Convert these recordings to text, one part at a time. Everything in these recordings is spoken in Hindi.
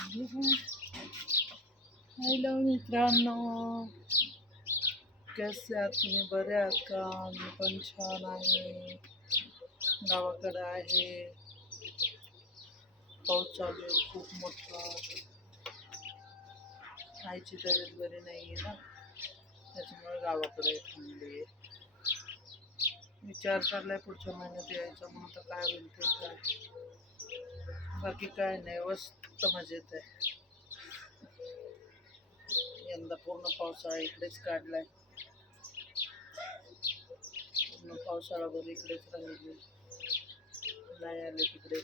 हॅलो मित्रांनो, कसे आहात तुम्ही बरे आहात का मी पण छान आहे गावाकडं आहे पाऊस चालू आहे खूप मोठा आईची तब्येत बरी नाही आहे ना। त्याच्यामुळे गावाकडे थांबली विचार चाललाय पुढच्या महिन्यात यायचा म्हणून आता काय होईल ते काय बाकी काय नाही मस्त मजेत आहे. यंदा पूर्ण पावसाळा इकडेच काढलाय. पूर्ण पावसाळाभर इकडेच राहिले नाही आले तिकडे.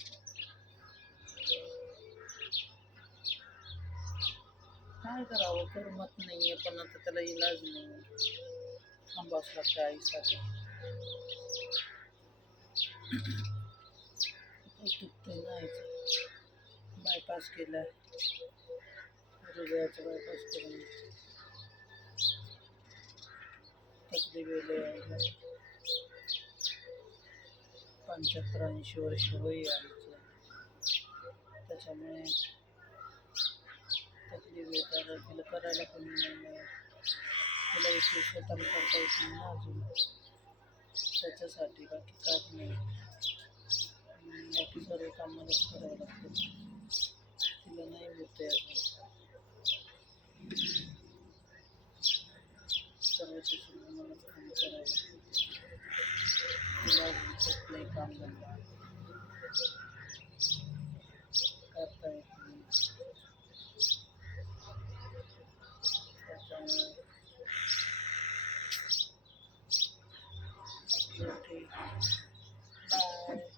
काय करावं करमत नाहीये पण आता त्याला इलाज नाही थांबावंच लागतं आईसाठी. बायपास हृदयाचा बायपास करून तकली वर्ष वय आईचं तकलीफ़ येतात तिला करायला तिला स्वतः करता अजून त्याच्यासाठी बाकी काय नाही। ते कामालाच करावं लागतं तिला नाही मिळते सर्वांची सुद्धा मलाच काम करावं लागतं तिला होत नाही काम धंदा करता येत नाही त्याच्यामुळे Bye.